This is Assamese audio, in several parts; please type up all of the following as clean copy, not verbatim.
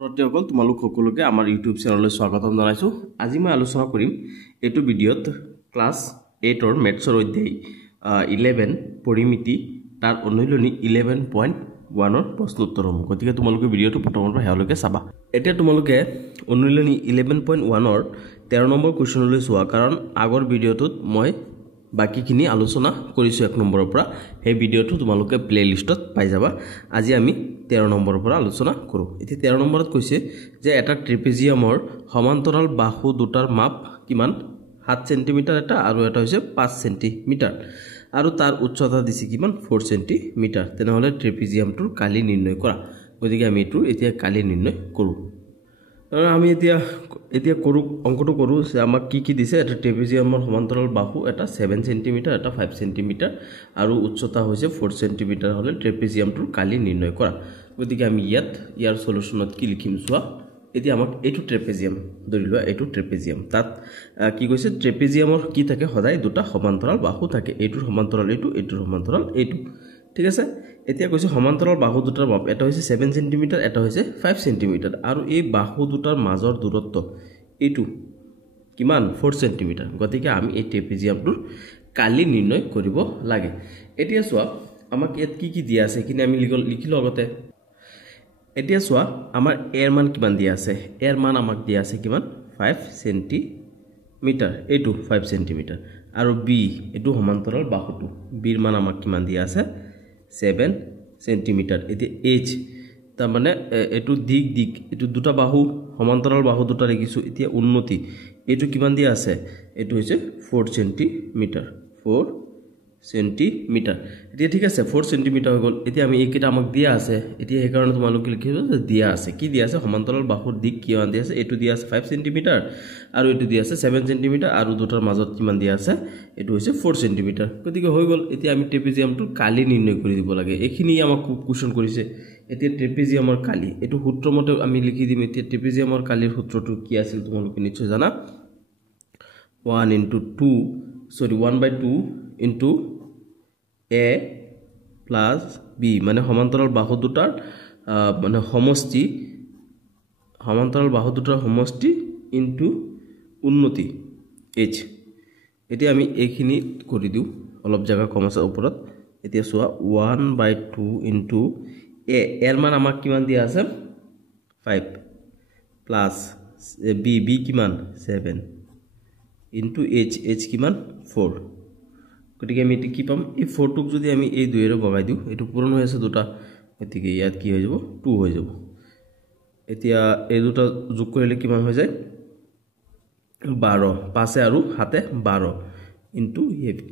প্ৰত্যেকসকল তোমালোক সকলোকে আমাৰ ইউটিউব চেনেললৈ স্বাগতম জনাইছো। আজি মই আলোচনা কৰিম এইটো ভিডিঅ'ত ক্লাছ 8ৰ মেথছৰ অধ্যায় 11 পৰিমিতি তাৰ অনুশীলনী 11.1ৰ প্ৰশ্ন উত্তৰসমূহ। গতিকে তোমালোকে ভিডিঅ'টো প্ৰথমৰ পৰা শেষলৈকে চাবা। এতিয়া তোমালোকে অনুশীলনী 11.1ৰ 13 নম্বৰ কুৱেশ্যনলৈ চোৱা, কাৰণ আগৰ ভিডিঅ'টোত মই বাকিখিনি আলোচনা কৰিছো 1 নম্বৰৰ পৰা। সেই ভিডিঅ'টো তোমালোকে প্লেলিষ্টত পাই যাবা। আজি আমি 13 নম্বৰৰ পৰা আলোচনা কৰো। এতিয়া 13 নম্বৰত কৈছে যে এটা ট্ৰেপেজিয়ামৰ সমান্তৰাল বাহু দুটাৰ মাপ কিমান 7 সেন্টিমিটাৰ এটা আৰু এটা হৈছে 5 সেন্টিমিটাৰ আৰু তাৰ উচ্চতা দিছে কিমান 4 সেন্টিমিটাৰ। তেনেহলে ট্ৰেপেজিয়ামটোৰ কালি নিৰ্ণয় কৰা। গতিকে আমি এটো এতিয়া কালি নিৰ্ণয় কৰো। আমি এতিয়া কৰো অংকটো কৰো যে আমাক কি দিছে। এটা ট্ৰেপেজিয়ামৰ সমান্তৰাল বাহু এটা 7 সেন্টিমিটাৰ এটা 5 সেন্টিমিটাৰ আৰু উচ্চতা হৈছে 4 সেন্টিমিটাৰ হলে ট্ৰেপেজিয়ামটোৰ কালি নিৰ্ণয় কৰা। গতিকে আমি ইয়াৰ সলিউশনত কি লিখিম চোৱা। এতিয়া আমাক এইটো ট্ৰেপেজিয়াম ধৰি লোৱা, এইটো ট্ৰেপেজিয়াম। তাত কি কৈছে ট্ৰেপেজিয়ামৰ কি থাকে সদায় দুটা সমান্তৰাল বাহু থাকে। এইটোৰ সমান্তৰাল এইটো, এইটোৰ সমান্তৰাল এইটো। ঠিক আছে। এতিয়া কৈছে সমান্তৰাল বাহু দুটাৰ মাপ এটা হৈছে 7 সেন্টিমিটাৰ এটা হৈছে 5 সেন্টিমিটাৰ আৰু এই বাহু দুটাৰ মাজৰ দূৰত্ব এইটো কিমান 4 সেন্টিমিটাৰ। গতিকে আমি এই ট্ৰেপেজিয়ামটোৰ কালি নিৰ্ণয় কৰিব লাগে। এতিয়া চোৱা আমাক ইয়াত কি দিয়া আছে কিনে আমি লিখিলো আগতে। এতিয়া চোৱা আমাৰ এৰ মান কিমান দিয়া আছে। এৰ মান আমাক দিয়া আছে কিমান 5 সেন্টিমিটাৰ, এইটো 5 সেন্টিমিটাৰ আৰু বি এইটো সমান্তৰাল বাহুটো বিৰ মান আমাক কিমান দিয়া আছে 7 সেন্টিমিটাৰ। এতিয়া এইচ তাৰ মানে এইটো দিক এইটো দুটা বাহু সমান্তৰাল বাহু দুটা লিখিছো। এতিয়া উন্নতি এইটো কিমান দিয়া আছে, এইটো হৈছে 4 সেন্টিমিটাৰ 4 সেন্টিমিটাৰ। এতিয়া ঠিক আছে 4 সেন্টিমিটাৰ হৈ গল। এতিয়া আমি এইকেইটা আমাক দিয়া আছে। এতিয়া সেই কাৰণে তোমালোকে লিখিব যে দিয়া আছে কি দিয়া আছে সমান্তৰাল বাহুৰ দিক কিমান দিয়া আছে। এইটো দিয়া আছে 5 সেন্টিমিটাৰ আৰু এইটো দিয়া আছে 7 সেন্টিমিটাৰ আৰু দুটাৰ মাজত কিমান দিয়া আছে এইটো হৈছে 4 সেন্টিমিটাৰ। গতিকে হৈ গল। এতিয়া আমি ট্ৰেপেজিয়ামটোৰ কালি নিৰ্ণয় কৰি দিব লাগে। এইখিনি আমাক কোৱেশ্চন কৰিছে। এতিয়া ট্ৰেপেজিয়ামৰ কালি এইটো সূত্ৰ মতে আমি লিখি দিম। এতিয়া ট্ৰেপেজিয়ামৰ কালিৰ সূত্ৰটো কি আছিল তোমালোকে নিশ্চয় জানা। 1/2 into a plus b মানে সমান্তৰাল বাহু দুটাৰ মানে সমষ্টি, সমান্তৰাল বাহু দুটাৰ সমষ্টি ইনটু উন্নতি h। এতিয়া আমি এইখিনি কৰি দিও, অলপ জায়গা কম আছে ওপৰত। এতিয়া চোৱা 1/2 into a এৰ মান আমাক কিমান দিয়া আছে 5 প্লাস b কিমান 7 into h কিমান 4। গতিকে আমি কি পাম এই 4 টুক যদি আমি এই 2 এৰে ভগাই দিও এইটো পূৰণ হৈ আছে দুটা। গতিকে ইয়াত কি হৈ যাব 2 হৈ যাব। এতিয়া এই দুটা যোগ কৰিলে কিমান হৈ যায় 12 5 আৰু 7 12 ইনটু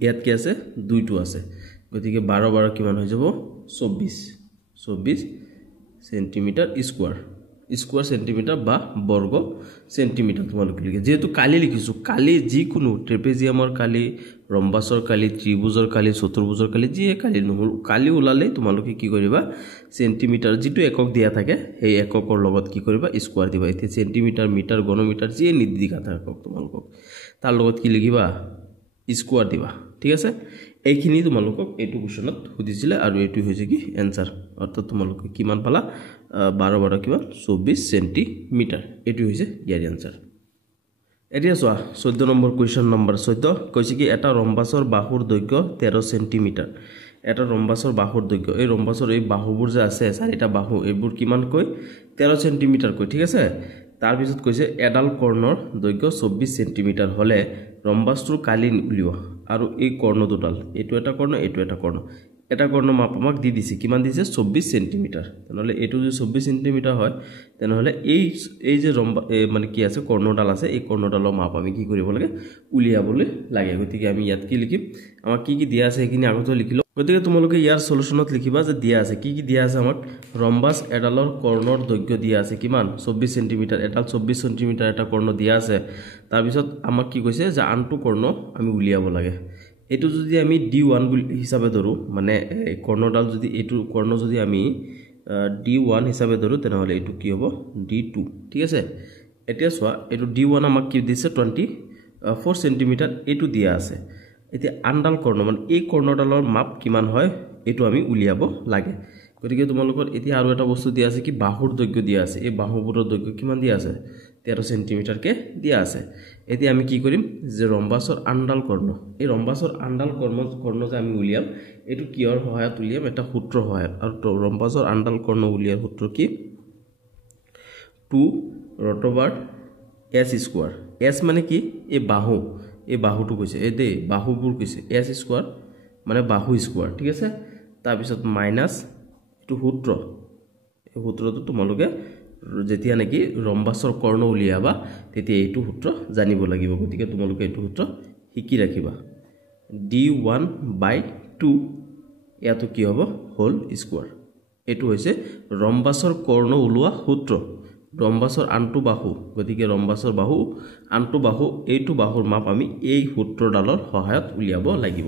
ইয়াত কি আছে 2 টো আছে। গতিকে 12 কিমান হৈ যাব 24 সেন্টিমিটাৰ স্কয়াৰ সেন্টিমিটাৰ বা বৰ্গ সেন্টিমিটাৰ তোমালোকে লিখে। যেহেতু কালি লিখিছো, কালি যিকোনো ট্ৰেপেজিয়ামৰ কালি, ৰম্বাসৰ কালি, ত্ৰিভুজৰ কালি, চতুৰ্ভুজৰ কালি, যি কালি নহল কালি ওলালে তোমালোকে কি কৰিবা সেন্টিমিটাৰ যিটো একক দিয়া থাকে সেই এককৰ লগত কি কৰিবা স্কয়াৰ দিবা। এতিয়া সেন্টিমিটাৰ মিটাৰ ঘনমিটাৰ যি নিৰ্দিকা থাকক তোমালোকক তাৰ লগত কি লিখিবা স্কয়াৰ দিবা। ঠিক আছে। এইখিনি তোমালোকক এইটো কোৱেশ্চনত সুধিছিলে আৰু এইটো হৈছে কি এনসাৰ। অৰ্থাৎ তোমালোকে কিমান পালা 12 কিমান 24 সেন্টিমিটাৰ। এইটো হৈছে ইয়াৰ এনসাৰ। এতিয়া চোৱা 14 নম্বৰ কুৱেশ্চন নম্বৰ 14 কৈছে কি এটা ৰম্বাসৰ বাহুৰ দৈৰ্ঘ্য 13 সেন্টিমিটাৰ। এটা ৰম্বাসৰ বাহুৰ দৈৰ্ঘ্য এই ৰম্বাসৰ এই বাহুবোৰ যে আছে চাৰিটা বাহু এইবোৰ কিমান কৈ 13 সেন্টিমিটাৰ কৈ। ঠিক আছে। তাৰ পিছত কৈছে এডাল কৰ্ণৰ দৈৰ্ঘ্য 24 সেন্টিমিটাৰ হলে ৰম্বাসটোৰ কালি উলিওৱা আৰু এই কৰ্ণ দুডাল এইটো এটা কৰ্ণ এইটো এটা কৰ্ণ। এটা কৰ্ণ মাপ আমাক দি দিছে কিমান দিছে 24 সেন্টিমিটাৰ। তেনেহলে এইটো যদি 24 সেন্টিমিটাৰ হয় তেনেহলে এই যে মানে কি আছে কৰ্ণডাল আছে এই কৰ্ণডালৰ মাপ আমি কি কৰিব লাগে উলিয়াবলৈ লাগে। গতিকে আমি ইয়াত কি লিখিম আমাক কি দিয়া আছে এইখিনি আগতে লিখিলো। গতিকে তোমালোকে ইয়াৰ সলিউশনত লিখিবা যে দিয়া আছে কি দিয়া আছে আমাক ৰম্বাস এডালৰ কৰ্ণৰ দৈৰ্ঘ্য দিয়া আছে কিমান 24 সেন্টিমিটাৰ। এডাল 24 সেন্টিমিটাৰ এটা কৰ্ণ দিয়া আছে। তাৰ পিছত আমাক কি কৈছে যে আনটো কৰ্ণ আমি উলিয়াব লাগে। এইটো যদি আমি d1 হিচাপে ধৰো মানে কৰ্ণডাল যদি এইটো কৰ্ণ যদি আমি d1 হিচাপে ধৰো তেনেহলে এইটো কি হ'ব d2। ঠিক আছে। এতিয়া চোৱা এইটো d1 আমাক কি দিছে 24 সেন্টিমিটাৰ এইটো দিয়া আছে। এতিয়া আনডাল কৰ্ণ মানে এই কৰ্ণডালৰ মাপ কিমান হয় এইটো আমি উলিয়াব লাগে। গতিকে তোমালোকৰ এতিয়া আৰু এটা বস্তু দিয়া আছে কি বাহুৰ দৈৰ্ঘ্য দিয়া আছে এই বাহুবোৰৰ দৈৰ্ঘ্য কিমান দিয়া আছে 13 সেন্টিমিটাৰ কে দিয়া আছে এতিয়া আমি কি কৰিম যে ৰম্বাসৰ আণ্ডাল কৰ্ণ এই ৰম্বাসৰ আণ্ডাল কৰ্ণ যে আমি উলিয়াম এটো কিহৰ সহায়ত উলিয়াম এটা সূত্ৰৰ সহায়ত আৰু ৰম্বাসৰ আণ্ডাল কৰ্ণ উলিয়াৰ সূত্র কি 2 √s² s মানে কি এই বাহুটো কৈছে এই দে বাহুবোৰ কৈছে s² মানে বাহু স্কয়াৰ ঠিক আছে তাৰ পিছত মাইনাস এটো সূত্ৰ এই সূত্ৰটো তোমালোকে যেতিয়া নেকি ৰম্বাসৰ কৰ্ণ উলিয়াবা তেতিয়া এইটো সূত্ৰ জানিব লাগিব গতিকে তোমালোকে এইটো সূত্ৰ শিকি ৰাখিবা d1/2 ইয়াতো কি হ'ব হোল স্কয়াৰ এটো হৈছে ৰম্বাসৰ কৰ্ণ উলোৱা সূত্ৰ ৰম্বাসৰ আনটো বাহু গতিকে ৰম্বাসৰ বাহু আনটো বাহু এইটো বাহুৰ মাপ আমি এই সূত্ৰডালৰ সহায়ত উলিয়াব লাগিব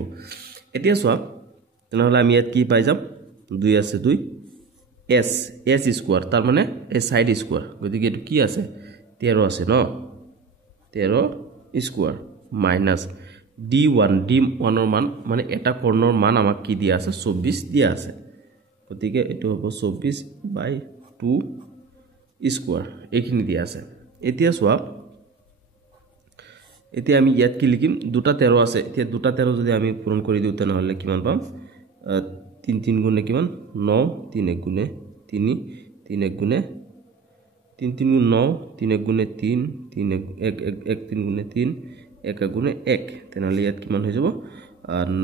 এতিয়া চোৱা তেনেহলে আমি ইয়াত কি পাই যাম 2 আছে 2 s² তাৰ মানে এই সাইড স্কয়াৰ গতিকে এটো কি আছে 13 আছে ন 13² মাইনাস d1 ৰ মান মানে এটা কৰ্ণৰ মান আমাক কি দিয়া আছে 24 দিয়া আছে গতিকে এটো হ'ব 24/2 স্কয়াৰ এইখিনি দিয়া আছে এতিয়া চোৱা এতিয়া আমি ইয়াত কি লিখিম দুটা 13 আছে এতিয়া দুটা 13 যদি আমি পূৰণ কৰি দিও তেনেহলে কিমান পাম 3 3 গুণে কিমান 9 3 1 গুণে 3 3 1 গুণে 3 3 গুণ 9 3 1 গুণে 3 3 1 1 3 গুণে 3 1 1 গুণে 1 তেনেহলে ইয়াত কিমান হৈ যাব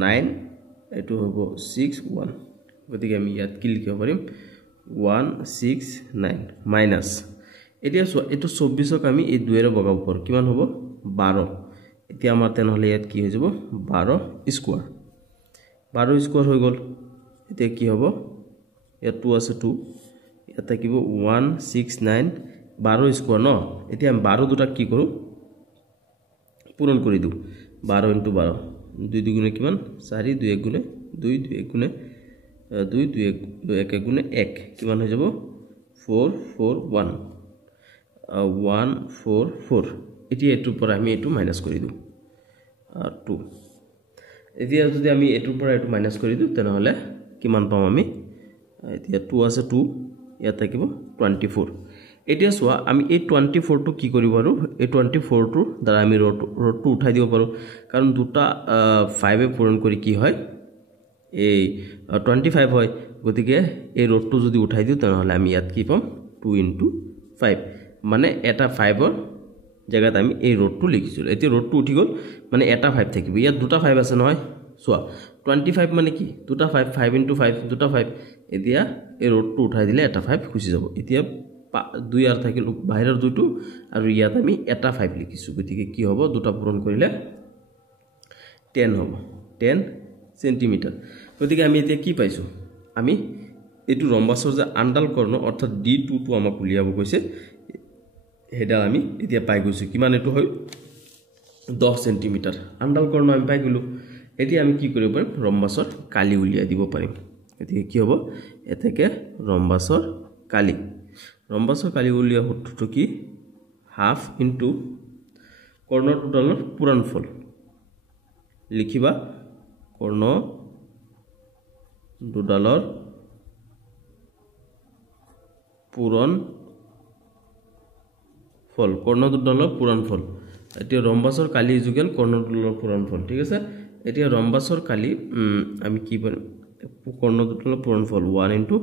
9 এটো হ'ব 6 1 গতিকে আমি ইয়াত কি লিখিব পাৰিম 169 মাইনাস এতিয়া চোৱা এটো 24ক আমি এই 2 এৰে বগাব পাৰো কিমান হ'ব 12 এতিয়া আমাৰ তেনেহলে ইয়াত কি হৈ যাব 12² হৈ গল এতিয়া কি হ'ব ইয়াত 2 আছে 2 ইয়াত থাকিব 169 12² ন এতিয়া আমি 12 দুটা কি কৰো পূৰণ কৰি দিও 12 * 12 2 2 গুণে কিমান 4 2 1 গুণে 2 2 1 গুণে 2 2 1 1 গুণে 1 কিমান হৈ যাব 4 4 1 144 এতিয়া এটোৰ পৰা আমি এটো মাইনাস কৰি দিও 2 এতিয়া যদি আমি এটোৰ পৰা এটো মাইনাস কৰি দিও তেনেহলে কিমান পাম আমি এতিয়া 2 আছে 2 ইয়াত থাকিব 24 এতিয়া চোৱা আমি এই 24 টো কি কৰিব পাৰো এই 24 টোৰ দ্বাৰা আমি ৰোডটো উঠাই দিব পাৰো কাৰণ দুটা 5 এ পূৰণ কৰি কি হয় এই 25 হয় গতিকে এই ৰোডটো যদি উঠাই দিও তেনেহলে আমি ইয়াত কি পাম 2 * 5 মানে এটা 5 ৰ জায়গাত আমি এই ৰোডটো লিখিছিল এতিয়া ৰোডটো উঠি গল মানে এটা 5 থাকিব ইয়াত দুটা 5 আছে নহয় চোৱা 25 মানে কি দুটা 5 5 * 5 দুটা 5 এতিয়া এই ৰোডটো উঠাই দিলে এটা 5 খুচি যাব এতিয়া 2 আৰ থাকিল বাহিৰৰ দুটো আৰু ইয়াত আমি এটা 5 লিখিছো গতিকে কি হ'ব দুটা পূৰণ কৰিলে 10 হ'ব 10 সেন্টিমিটাৰ গতিকে আমি এতিয়া কি পাইছো আমি এটো ৰম্বাসৰ যে আণ্ডাল কৰ্ণ অৰ্থাৎ d2 টো আমাক উলিয়াব কৈছে হেডা আমি এতিয়া পাই গৈছো কিমান এটো হয় 10 সেন্টিমিটার আণ্ডাল কৰ্ণ আমি পাই গলো এতিয়া আমি কি কৰিব পাৰিম ৰম্বাসৰ কালি উলিয়া দিব পাৰিম গতিকে কি হ'ব এতেকে ৰম্বাসৰ কালি উলিয়া সূত্ৰটো কি হাফ ইনটু কৰ্ণ দুডালৰ পূৰণফল লিখিবা কৰ্ণ দুডালৰ পূৰণফল এতিয়া ৰম্বাসৰ কালি ইজুগেল কৰ্ণ দুডালৰ পূৰণফল ঠিক আছে এতিয়া ৰম্বাসৰ কালি আমি কি কৰিম কৰ্ণ দুডালৰ পূৰণফল 1 ইনটু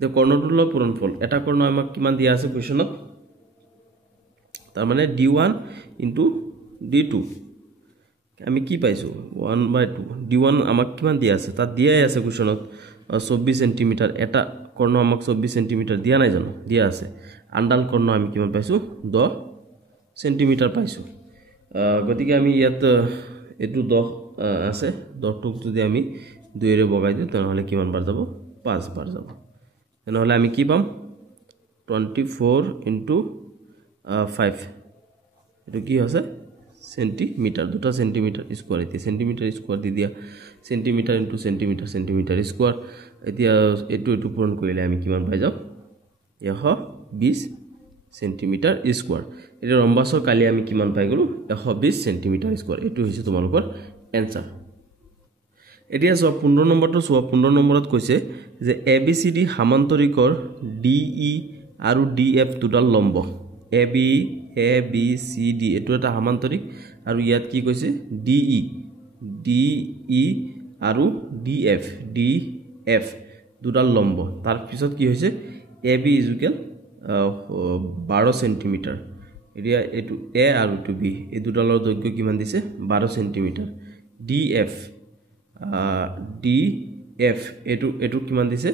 the কৰ্ণ দুডালৰ পূৰণফল এটা কৰ্ণ আমাক কিমান দিয়া আছে কোৱেশ্চনত তাৰ মানে d1 ইনটু d2 আমি কি পাইছো 1/2 d1 আমাক কিমান দিয়া আছে তাত দিয়াই আছে কোৱেশ্চনত 24 সেন্টিমিটাৰ এটা কৰ্ণ আমাক 24 সেন্টিমিটাৰ দিয়া নাই জানো দিয়া আছে আণ্ডাল কৰ্ণ আমি কিমান পাইছো 10 সেন্টিমিটার পাইছো গতিকে আমি ইয়াত এটো 10 আছে 10 টুক যদি আমি 2 এৰে বগাই দিও তেনেহলে কিমান বাৰ যাব 5 বাৰ যাব তেনেহলে আমি কি পাম 24 * 5 এটো কি আছে সেন্টিমিটার দুটা সেন্টিমিটার স্কয়ার এতি সেন্টিমিটার স্কয়ার দি দিয়া সেন্টিমিটার * সেন্টিমিটার স্কয়ার এতিয়া এটো পূৰণ কৰিলে আমি কিমান পাই যাম 120 সেন্টিমিটাৰ স্কয়াৰ এটা ৰম্বাসৰ কালি আমি কিমান পাই গলো 120 সেন্টিমিটাৰ স্কয়াৰ এটো হৈছে তোমালোকৰ এনসাৰ এতিয়া সব 15 নম্বৰটো সব 15 নম্বৰত কৈছে যে ABCD সামান্তৰিকৰ DE আৰু DF দুডাল লম্ব ABCD এটো এটা সামান্তৰিক আৰু ইয়াত কি কৈছে DE আৰু DF দুডাল লম্ব তাৰ পিছত কি হৈছে AB = 12 সেন্টিমিটাৰ এতিয়া এটো A আৰু এটো B এই দুডালৰ দৈৰ্ঘ্য কিমান দিছে 12 সেন্টিমিটাৰ DF এটো কিমান দিছে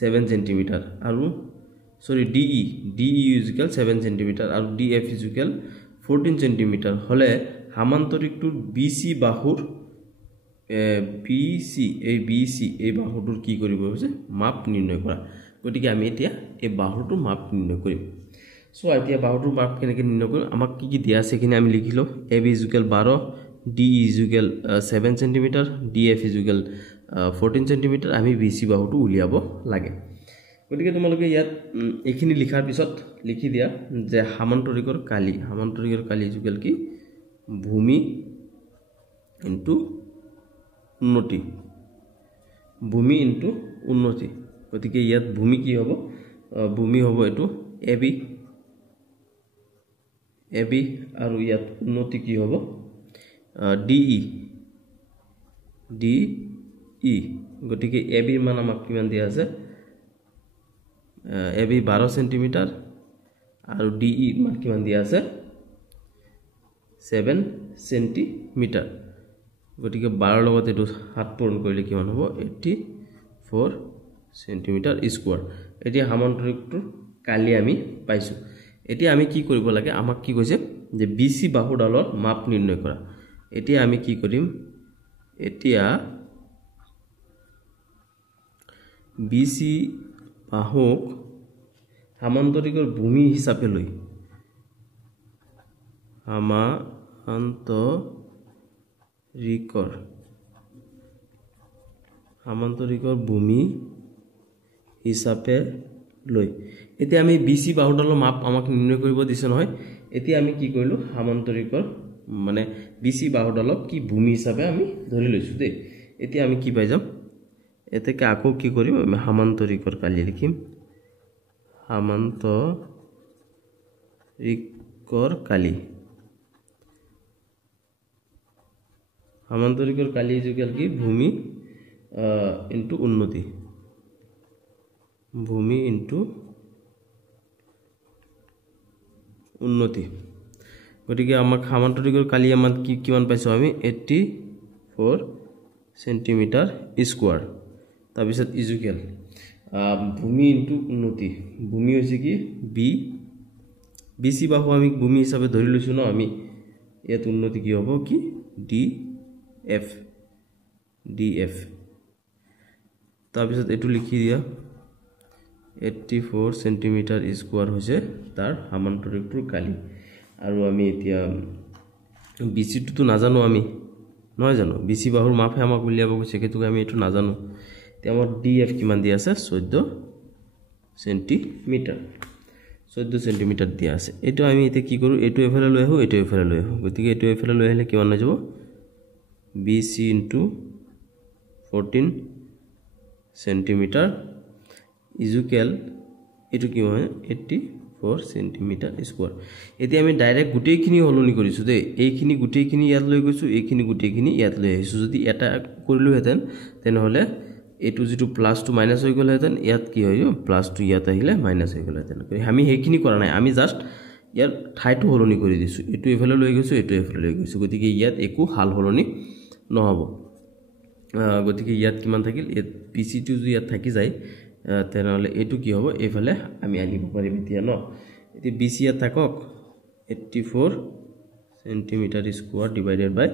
7 সেন্টিমিটাৰ আৰু সৰি DE = 7 সেন্টিমিটাৰ আৰু DF = 14 সেন্টিমিটাৰ হলে সামান্তৰিকটোৰ BC বাহুৰ BC এই বাহুটোৰ কি কৰিব হৈছে মাপ নিৰ্ণয় কৰা গতিকে আমি এতিয়া এই বাহুটোৰ মাপ নিৰ্ণয় কৰিম সো এতিয়া বাহুটোৰ মাপ কেনেকৈ নিৰ্ণয় কৰিম আমাক কি দিয়া আছে কিনে আমি লিখিলো AB = 12 DE = 7 centimetre DF = 14 centimetre আমি BC বাহুটো উলিয়াব লাগে গতিকে তোমালোকে ইয়াত এইখিনি লিখাৰ পিছত লিখি দিয়া যে সামান্তৰিকৰ কালি = কি ভূমি ইনটু উন্নতি গতিকে ইয়াত ভূমি কি হ'ব ভূমি হ'ব এটো AB আৰু ইয়াত উন্নতি কি হ'ব DE গতিকে AB ৰ মান আমাক কিমান দিয়া আছে AB 12 সেন্টিমিটাৰ আৰু DE মান কিমান দিয়া আছে 7 সেন্টিমিটাৰ গতিকে 12 লগত এটো 7 পূৰণ কৰিলে কিমান হ'ব 84 সেন্টিমিটাৰ স্কয়াৰ এতিয়া সামান্তৰিকটো কালি আমি পাইছো এতিয়া আমি কি কৰিব লাগে আমাক কি কৈছে যে BC বাহুডালৰ মাপ নিৰ্ণয় কৰা এতিয়া আমি কি কৰিম এতিয়া BC বাহুক সামান্তৰিকৰ ভূমি হিচাপে লৈ সামান্তৰিকৰ ভূমি হিচাপে লৈ এতিয়া আমি BC বাহুডালৰ মাপ আমাক নিৰ্ণয় কৰিব দিছে নহয় এতিয়া আমি কি কৰিলো সামান্তৰিকৰ মানে BC বাহুডালক কি ভূমি হিচাপে আমি ধৰি লৈছো দে এতিয়া আমি কি পাই যাম এতেকে আকৌ কি কৰিম আমি সামান্তৰিকৰ কালি লিখিম সামান্তৰিকৰ কালি = কি ভূমি ইনটু উন্নতি গতিকে আমাক সামান্তৰিকৰ কালি আমাক কিমান পাইছো আমি 84 সেন্টিমিটাৰ স্কয়াৰ তাৰ পিছত ইজুকেল ভূমি ইনটু উন্নতি ভূমি হৈছে কি BC বাহু আমি ভূমি হিচাপে ধৰি লৈছো ন আমি ইয়াত উন্নতি কি হ'ব কি DF তাৰ পিছত এটো লিখি দিয়া 84 সেন্টিমিটাৰ স্কয়াৰ হৈছে তাৰ সামান্তৰিকটোৰ কালি আৰু আমি এতিয়া BC টো নাজানো আমি নহয় জানো BC বাহুৰ মাপে আমাক উলিয়াব কৈছে কিন্তু আমি এটো নাজানো তে আমাৰ DF কিমান দিয়া আছে 14 সেন্টিমিটাৰ দিয়া আছে এটো আমি এতিয়া কি কৰো এটো এফালে লৈ আহো গতিকে এটো এফালে লৈ আহিলে কিমান হৈ যাব BC * 14 সেন্টিমিটাৰ ইজুকেল এটো কি হয় 84 সেন্টিমিটাৰ স্কয়াৰ এতিয়া আমি ডাইৰেক্ট গুটেইখিনি হলনি কৰিছো দে এইখিনি গুটেইখিনি ইয়াত লৈ গৈছো এইখিনি গুটেইখিনি ইয়াত লৈ আহিছো যদি এটা কৰিলো হেতেন তেন হলে এটো যেটো প্লাস টু মাইনাস হৈ গল হেতেন ইয়াত কি হয় প্লাস টু ইয়াত আহিলে মাইনাস হৈ গল হেতেন আমি হেখিনি কৰা নাই আমি জাস্ট ইয়াৰ ঠাইটো হলনি কৰি দিছো এটো এফালে লৈ গৈছো এটো এফালে লৈ গৈছো গতিকে ইয়াত একো হাল হলনি নহব গতিকে ইয়াত কিমান থাকিল BC টো যদি ইয়াত থাকি যায় তেনহলে এটো কি হ'ব এফালে আমি আনিব পাৰিম এতিয়া ন এতি BC ইয়াত থাকক 84 সেন্টিমিটাৰ স্কয়াৰ ডিভাইডেড বাই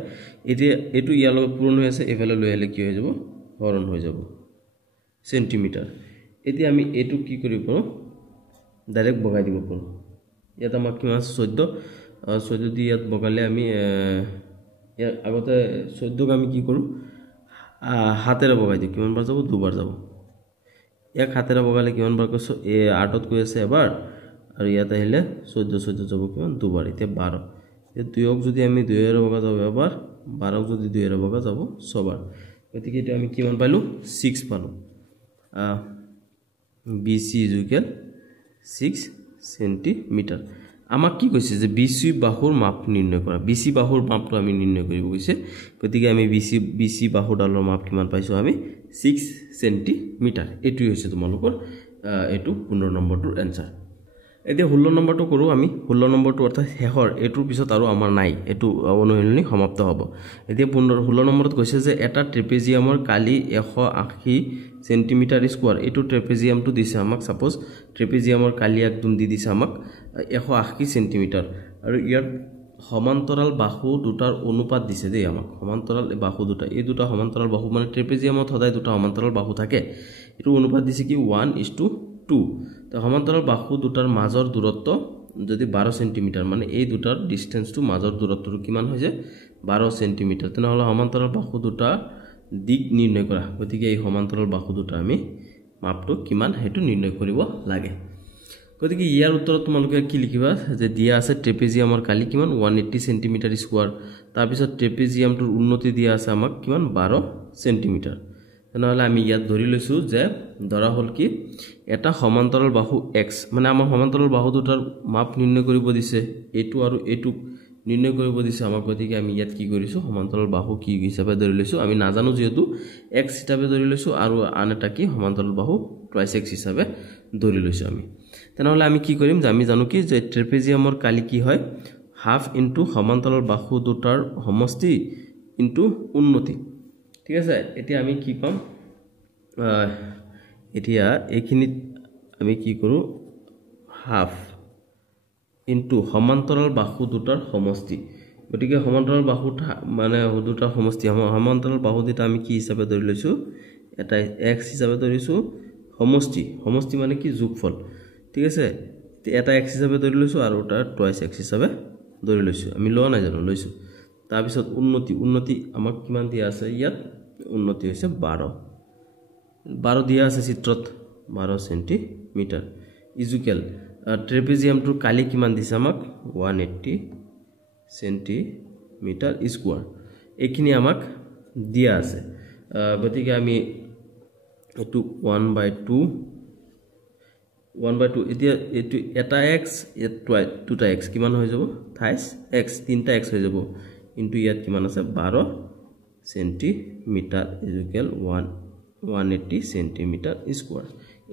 এতিয়া এটো ইয়াৰ লগত পূৰণ হৈ আছে এফালে লৈ আহিলে কি হৈ যাব হৰণ হৈ যাব সেন্টিমিটাৰ এতিয়া আমি এটো কি কৰিব পাৰো ডাইৰেক্ট বগাই দিব পাৰো ইয়াত আমাক কিমান 14 দি ইয়াত বগালে আমি ইয়াৰ আগতে 14 ক আমি কি কৰো হাতেৰে বগাই দিও কিমান বাৰ যাব দুবাৰ যাব এক হাতেৰে বগালে কিমান বাৰ কৈছো 8ত কৈ আছে এবাৰ আৰু ইয়াত আহিলে 14 যাব কিমান দুবাৰ এতিয়া 12 এই 2ক যদি আমি 2 এৰে বগা যাব এবাৰ 12ক যদি 2 এৰে বগা যাব ছবাৰ গতিকে এটো আমি কিমান পালো 6 পালো BC ইকুয়াল 6 সেন্টিমিটার আমাক কি কৈছে যে BC বাহুৰ মাপ নিৰ্ণয় কৰা BC বাহুৰ মাপটো আমি নিৰ্ণয় কৰিব কৈছে গতিকে আমি BC বাহুডালৰ মাপ কিমান পাইছো আমি 6 সেন্টিমিটাৰ এটুই হৈছে তোমালোকৰ এটু 15 নম্বৰটোৰ आंसर এতিয়া 16 নম্বৰটো কৰো আমি 16 নম্বৰটো অৰ্থাৎ হেহৰ এটুৰ পিছত আৰু আমাৰ নাই এটু অনুশীলনী সমাপ্ত হ'ব এতিয়া 16 নম্বৰত কৈছে যে এটা ট্ৰেপেজিয়ামৰ কালি 180 সেন্টিমিটাৰ স্কয়াৰ এটু ট্ৰেপেজিয়ামটো দিছে আমাক সাপোজ ট্ৰেপেজিয়ামৰ কালি একদম দি দিছে আমাক 180 সেন্টিমিটাৰ আৰু ইয়াৰ সমান্তৰাল বাহু দুটাৰ অনুপাত দিছে দেই আমাক সমান্তৰাল বাহু দুটা এই দুটা সমান্তৰাল বাহু মানে ট্ৰেপেজিয়ামত সদায় দুটা সমান্তৰাল বাহু থাকে এটু অনুপাত দিছে কি 1:2 তো সমান্তৰাল বাহু দুটাৰ মাজৰ দূৰত্ব যদি 12 সেন্টিমিটাৰ মানে এই দুটাৰ ডিসটেন্সটো মাজৰ দূৰত্বটো কিমান হৈ যায় 12 সেন্টিমিটাৰ তেনেহলে সমান্তৰাল বাহু দুটা দিক নিৰ্ণয় কৰা গতিকে এই সমান্তৰাল বাহু দুটা আমি মাপটো কিমান হেতু নিৰ্ণয় কৰিব লাগে গতিকে ইয়াৰ উত্তৰত তোমালোকে কি লিখিবা যে দিয়া আছে ট্ৰেপেজিয়ামৰ কালি কিমান 180 সেন্টিমিটাৰ স্কয়াৰ তাৰ পিছত ট্ৰেপেজিয়ামটোৰ উন্নতি দিয়া আছে আমাক কিমান 12 সেন্টিমিটাৰ তেনেহলে আমি ইয়াত ধৰি লৈছো যে ধৰা হল কি এটা সমান্তৰাল বাহু x মানে আমাৰ সমান্তৰাল বাহু দুটাৰ মাপ নিৰ্ণয় কৰিব দিছে এটু আৰু এটু নিৰ্ণয় কৰিব দিছে আমাক গতিকে আমি ইয়াত কি কৰিছো সমান্তৰাল বাহু কি হিচাপে ধৰি লৈছো আমি নাজানো যেহেতু x হিচাপে ধৰি লৈছো আৰু আন এটা কি সমান্তৰাল বাহু টুৱাইস x হিচাপে ধৰি লৈছো আমি তেনেহলে আমি কি কৰিম যে আমি জানো কি যে ট্ৰেপেজিয়ামৰ কালি কি হয় হাফ ইনটু সমান্তৰাল বাহু দুটাৰ সমষ্টি ইনটু উন্নতি ঠিক আছে এতিয়া আমি কি পাম এতিয়া এইখিনিত আমি কি কৰো হাফ ইনটু সমান্তৰাল বাহু দুটাৰ সমষ্টি গতিকে সমান্তৰাল বাহু মানে দুটাৰ সমষ্টি সমান্তৰাল বাহু দুটা আমি কি হিচাপে ধৰি লৈছো এটা x হিচাপে ধৰিছো সমষ্টি মানে কি যোগফল ঠিক আছে এটা x হিচাপে ধৰি লৈছো আৰু এটা টুৱাইস x হিচাপে ধৰি লৈছো আমি লোৱা নাই জানো লৈছো তাৰ পিছত উন্নতি আমাক কিমান দিয়া আছে ইয়াত উন্নতি হৈছে 12 দিয়া আছে চিত্ৰত 12 সেন্টিমিটাৰ ইকুয়াল ট্ৰেপেজিয়ামটোৰ কালি কিমান দিছে আমাক 180 সেন্টিমিটার স্কয়ার এইখিনি আমাক দিয়া আছে গতিকে আমি এটু 1/2 এতিয়া এটু এটা x দুটা x কিমান হৈ যাব থাইস x তিনটা x হৈ যাব ইনটু ইয়াত কিমান আছে 12 সেন্টিমিটার ইকুয়াল 180 সেন্টিমিটার স্কয়ার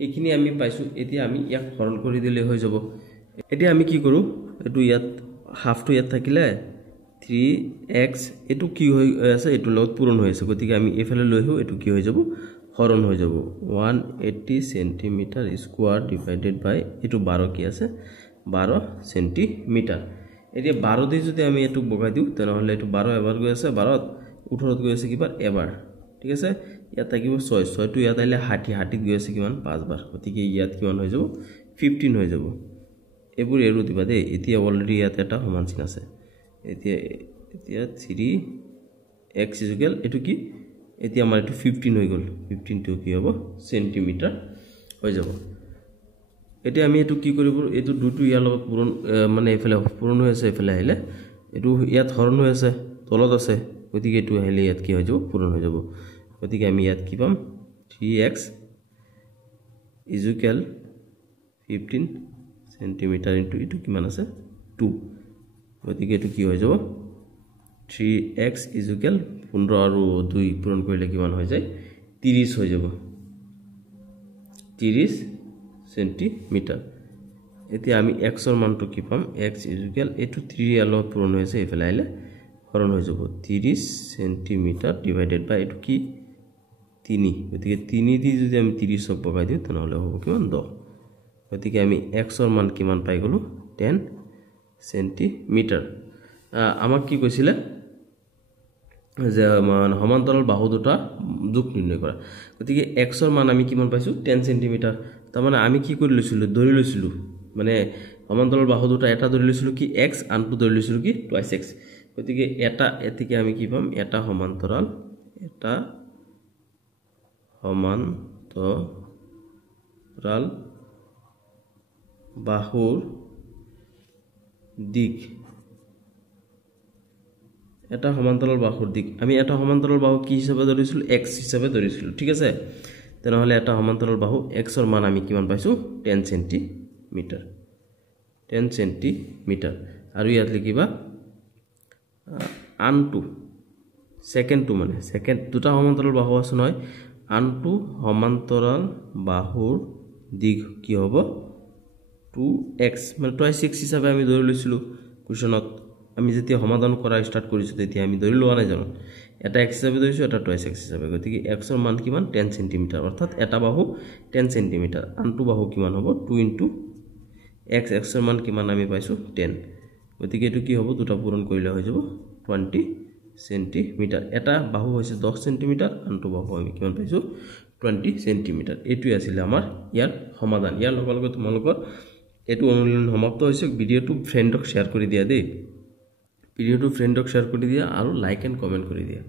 এইখিনি আমি পাইছো এতিয়া আমি ইয়াক হৰণ কৰি দিলে হৈ যাব এতিয়া আমি কি কৰো এটু ইয়াত হাফ টু ইয়াত থাকিলে 3x এটু কি হৈ আছে এটু লগত পূৰণ হৈ আছে গতিকে আমি এফালে লৈ হও এটু কি হৈ যাব হৰণ হৈ যাব 180 সেন্টিমিটার স্কয়ার ডিভাইডেড বাই এটু 12 কি আছে 12 সেন্টিমিটার এতিয়া 12 দি যদি আমি এটু বগাই দিও তেনেহলে এটু 12 এবাৰ গৈ আছে 12 18 গৈ আছে কিবা এবাৰ ঠিক আছে ইয়াত থাকিব 6 টু ইয়াত আইলে 60 গৈ আছে কিমান 5 বাৰ গতিকে ইয়াত কিমান হৈ যাব 15 হৈ যাব এবোৰ এৰু দিবা দে এতিয়া অলৰেডি ইয়াত এটা সমান চিন আছে এতিয়া 3x ইকুয়াল এটু কি এতিয়া আমাৰ এটু 15 হৈ গল 15 টু কি হ'ব সেন্টিমিটাৰ হৈ যাব এতিয়া আমি এটু কি কৰিব এটু দুটো ইয়াৰ লগত পূৰণ মানে এফালে পূৰণ হৈ আছে এফালে আহিলে এটু ইয়াত হৰণ হৈ আছে তলত আছে গতিকে এটু আহিলে ইয়াত কি হৈ যাব পূৰণ হৈ যাব গতিকে আমি ইয়াত কি পাম 3x ইকুয়াল 15 সেন্টিমিটার ইনটু এটু কিমান আছে 2 গতিকে এটু কি হৈ যাব 3x ইকুয়াল 15 আৰু 2 পূৰণ কৰিলে কিমান হৈ যায় 30 হৈ যাব 30 সেন্টিমিটাৰ এতিয়া আমি x ৰ মানটো কি পাম x ইকুয়াল এটু 3 আলো পূৰণ হৈ আছে এফালে আইলে হৰণ হৈ যাব 30 সেন্টিমিটার ডিভাইডেড বাই এটু কি 3 গতিকে 3 দি যদি আমি 30 ক বগাই দিও তেনেহলে হ'ব কিমান 10 গতিকে আমি x ৰ মান কিমান পাই গলো 10 সেন্টিমিটাৰ আমাক কি কৈছিলে যে সমান্তৰাল বাহু দুটা যোগ নিৰ্ণয় কৰা গতিকে x ৰ মান আমি কিমান পাইছো 10 সেন্টিমিটাৰ তাৰ মানে আমি কি কৰি লৈছিলো ধৰি লৈছিলো মানে সমান্তৰাল বাহু দুটা এটা ধৰি লৈছিলো কি x আনটো ধৰি লৈছিলো কি টুৱাইস x গতিকে এটা এতিকে আমি কি পাম এটা সমান্তৰাল বাহুৰ দিক এটা সমান্তৰাল বাহুৰ দিক আমি এটা সমান্তৰাল বাহু কি হিচাপে ধৰিছিল x হিচাপে ধৰিছিল ঠিক আছে তেনেহলে এটা সমান্তৰাল বাহু x ৰ মান আমি কিমান পাইছো 10 সেন্টিমিটাৰ 10 সেন্টিমিটাৰ আৰু ইয়াত লিখিবা আনটো সেকেন্ডটো মানে সেকেন্ড দুটা সমান্তৰাল বাহু আছে নহয় আনটো সমান্তৰাল বাহুৰ দিক কি হ'ব 2x মানে 2x হিচাপে আমি ধৰি লৈছিলো কোৱেশ্যনত আমি যেতিয়া সমাধান কৰা স্টাৰ্ট কৰিছো তেতিয়া আমি ধৰি লোৱা নাই জানো এটা x হিচাপে ধৰিছো এটা 2x হিচাপে গতিকে x ৰ মান কিমান 10 সেন্টিমিটাৰ অৰ্থাৎ এটা বাহু 10 সেন্টিমিটাৰ আনটো বাহু কিমান হ'ব 2 * x ৰ মান কিমান আমি পাইছো 10 গতিকে এটো কি হ'ব দুটা পূৰণ কৰিলে হৈ যাব 20 সেন্টিমিটাৰ এটা বাহু হৈছে 10 সেন্টিমিটাৰ আনটো বাহু আমি কিমান পাইছো 20 সেন্টিমিটাৰ এটো আছিল আমাৰ ইয়াৰ সমাধান ইয়াৰ লগে তোমালোকৰ এটো অনুশীলন সমাপ্ত হৈছে ভিডিওটো ফ্ৰেণ্ডক শেয়াৰ কৰি দিয়া দেই ভিডিওটো ফ্ৰেণ্ডক শেয়াৰ কৰি দিয়া আৰু লাইক এণ্ড কমেন্ট কৰি দিয়া